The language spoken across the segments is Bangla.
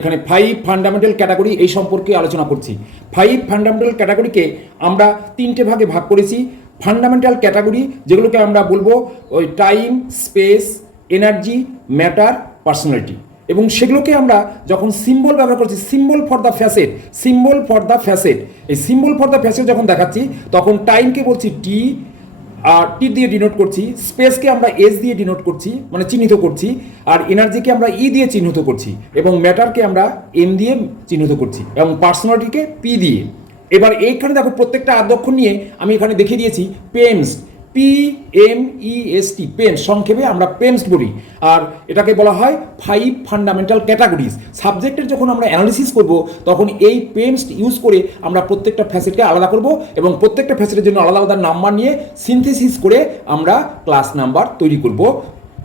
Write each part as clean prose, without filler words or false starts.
এখানে 5 ফান্ডামেন্টাল ক্যাটাগরি এই সম্পর্কে আলোচনা করছি। 5 ফান্ডামেন্টাল ক্যাটাগরিকে আমরা 3টে ভাগে ভাগ করেছি। ফান্ডামেন্টাল ক্যাটাগরি যেগুলোকে আমরা বলবো ওই time, space, energy, matter, personality, এবং সেগুলোকে আমরা যখন সিম্বল ব্যবহার করছি, symbol for the facet, symbol for the facet, এই সিম্বল ফর দ্য ফ্যাসেট যখন দেখাচ্ছি তখন টাইমকে বলছি টি, আর টি দিয়ে ডিনোট করছি, স্পেসকে আমরা এস দিয়ে ডিনোট করছি মানে চিহ্নিত করছি, আর এনার্জিকে আমরা ই দিয়ে চিহ্নিত করছি, এবং ম্যাটারকে আমরা এম দিয়ে চিহ্নিত করছি, এবং পার্সোনালিটিকে পি দিয়ে। এবার এইখানে দেখো প্রত্যেকটা আদ্যক্ষর নিয়ে আমি এখানে দেখিয়ে দিয়েছি পেমস, PMEST, পেমস সংক্ষেপে আমরা পেমস বলি, আর এটাকে বলা হয় 5 ফান্ডামেন্টাল ক্যাটাগরিজ। সাবজেক্টের যখন আমরা অ্যানালিসিস করব তখন এই পেমস ইউজ করে আমরা প্রত্যেকটা ফ্যাসেটকে আলাদা করব, এবং প্রত্যেকটা ফ্যাসেটের জন্য আলাদা আলাদা নাম্বার নিয়ে সিনথেসিস করে আমরা ক্লাস নাম্বার তৈরি করব।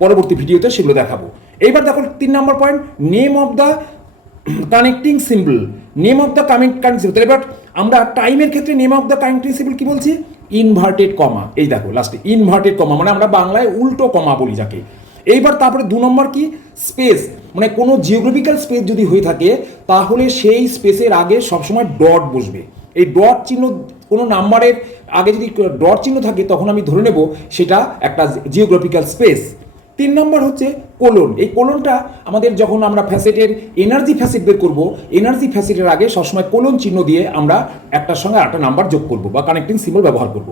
পরবর্তী ভিডিওতে সেগুলো দেখাবো। এইবার দেখো 3 নম্বর point, name of the connecting symbol. Name of the connecting symbol. এবার আমরা টাইমের ক্ষেত্রে name of the connecting symbol কি বলছি? Inverted comma. এই দেখো লাস্টে ইনভার্টেড কমা, মানে আমরা বাংলায় উল্টো কমা বলি যাকে। এইবার তারপরে 2 নম্বর কি? স্পেস, মানে কোনো জিওগ্রাফিক্যাল স্পেস যদি হয়ে থাকে তাহলে সেই স্পেসের আগে সবসময় ডট বসবে। এই ডট চিহ্ন কোনো নাম্বারের আগে যদি ডট চিহ্ন থাকে তখন আমি ধরে নেব সেটা একটা জিওগ্রাফিক্যাল স্পেস। 3 নম্বর হচ্ছে কোলন। এই কোলনটা আমাদের যখন আমরা ফ্যাসেটের এনার্জি ফ্যাসেট বের করবো, এনার্জি ফ্যাসেটের আগে সবসময় কোলন চিহ্ন দিয়ে আমরা একটার সঙ্গে আরেকটা নাম্বার যোগ করব বা কানেক্টিং সিম্বল ব্যবহার করব।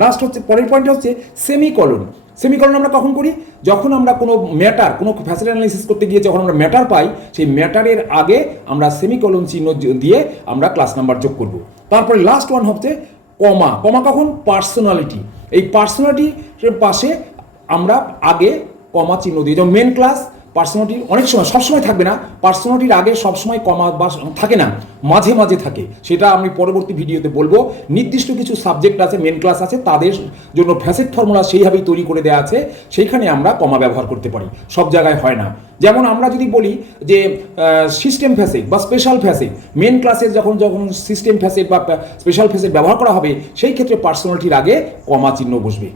লাস্ট হচ্ছে পরের পয়েন্ট হচ্ছে সেমিকলন। সেমিকলন আমরা কখন করি? যখন আমরা কোনো ম্যাটার, কোনো ফ্যাসেট অ্যানালাইসিস করতে গিয়ে যখন আমরা ম্যাটার পাই, সেই ম্যাটারের আগে আমরা সেমিকলন চিহ্ন দিয়ে আমরা ক্লাস নাম্বার যোগ করব। তারপরে লাস্ট ওয়ান হচ্ছে কমা। কমা কখন? পার্সোনালিটি। এই পার্সোনালিটির পাশে আমরা আগে কমা চিহ্ন দিয়ে, যেমন মেন ক্লাস, পার্সোনালিটি অনেক সময় সবসময় থাকবে না, পার্সোনালিটির আগে সবসময় কমা বা থাকে না, মাঝে মাঝে থাকে। সেটা আমি পরবর্তী ভিডিওতে বলবো। নির্দিষ্ট কিছু সাবজেক্ট আছে, মেন ক্লাস আছে, তাদের জন্য ফ্যাসেট ফর্মুলা সেইভাবেই তৈরি করে দেওয়া আছে, সেইখানে আমরা কমা ব্যবহার করতে পারি, সব জায়গায় হয় না। যেমন আমরা যদি বলি যে সিস্টেম ফ্যাসেট বা স্পেশাল ফ্যাসেট, মেন ক্লাসে যখন যখন সিস্টেম ফ্যাসেট বা স্পেশাল ফ্যাসেট ব্যবহার করা হবে সেই ক্ষেত্রে পার্সোনালিটির আগে কমা চিহ্ন বসবে।